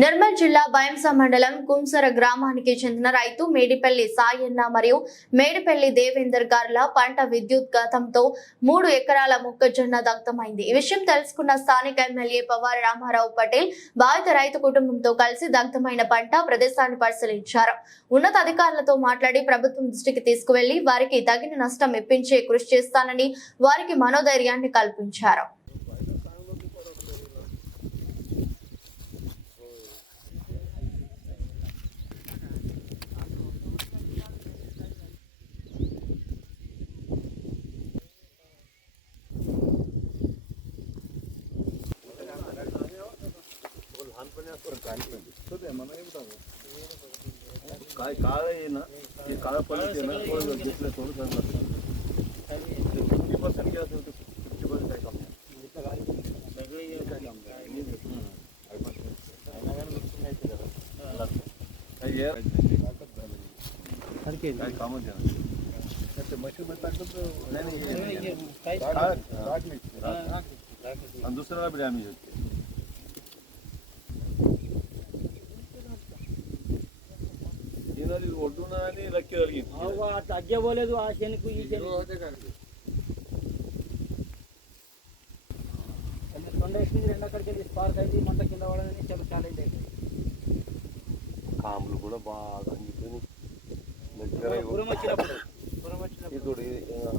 నిర్మల్ జిల్లా బయంస మండలం కుంసర గ్రామానికి చెందిన రైతు మేడిపల్లి సాయన్న మరియు మేడిపల్లి దేవేందర్ గార్ల పంట విద్యుత్ ఘాతంతో మూడు ఎకరాల మొక్కజొన్న దగ్ధమైంది. ఈ విషయం తెలుసుకున్న స్థానిక ఎమ్మెల్యే పవార్ రామారావు పటేల్ బాధిత రైతు కుటుంబంతో కలిసి దగ్ధమైన పంట ప్రదేశాన్ని పరిశీలించారు. ఉన్నతాధికారులతో మాట్లాడి ప్రభుత్వం దృష్టికి తీసుకువెళ్ళి వారికి తగిన నష్టం ఇప్పించే కృషి చేస్తానని వారికి మనోధైర్యాన్ని కల్పించారు. काय काळ आहे ना ते काळं पडलं ना थोडं घेतलं थोडं चांगलं फिफ्टी पर्सेंट घ्या असेल तर फिफ्टी पर्सेंट काय कमी काय घ्या काय कामच आहे ना नाही, नाही, आणि दुसऱ्याला बी डॅमेज होते ఈనాడు ఒడ్డున అని లక్కి కలిగింది అవ్వ తగ్గబోలేదు ఆ శనికి ఈ శనికి. తొండ ఎక్కింది రెండు అక్కడికి వెళ్ళి స్పార్క్ అయింది మంట కింద పడదని చాలా ఛాలెంజ్ అయిపోయింది. కాములు కూడా బాగా దగ్గర పురం వచ్చినప్పుడు పురం వచ్చినప్పుడు. ఇది చూడు, ఇది, ఆ.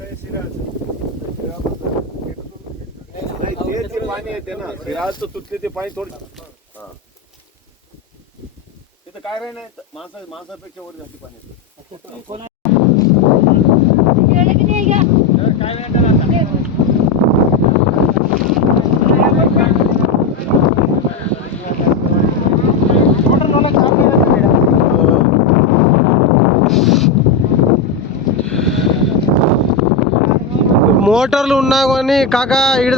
आहे सिराज नाही ते जे पाणी आहे ते ना सिराज तुटले ते पाणी थोडं तिथं काय राही नाही माणसा माणसापेक्षा वर जास्त पाणी येतं. మోటార్లు ఉన్నా కానీ కాక ఈడ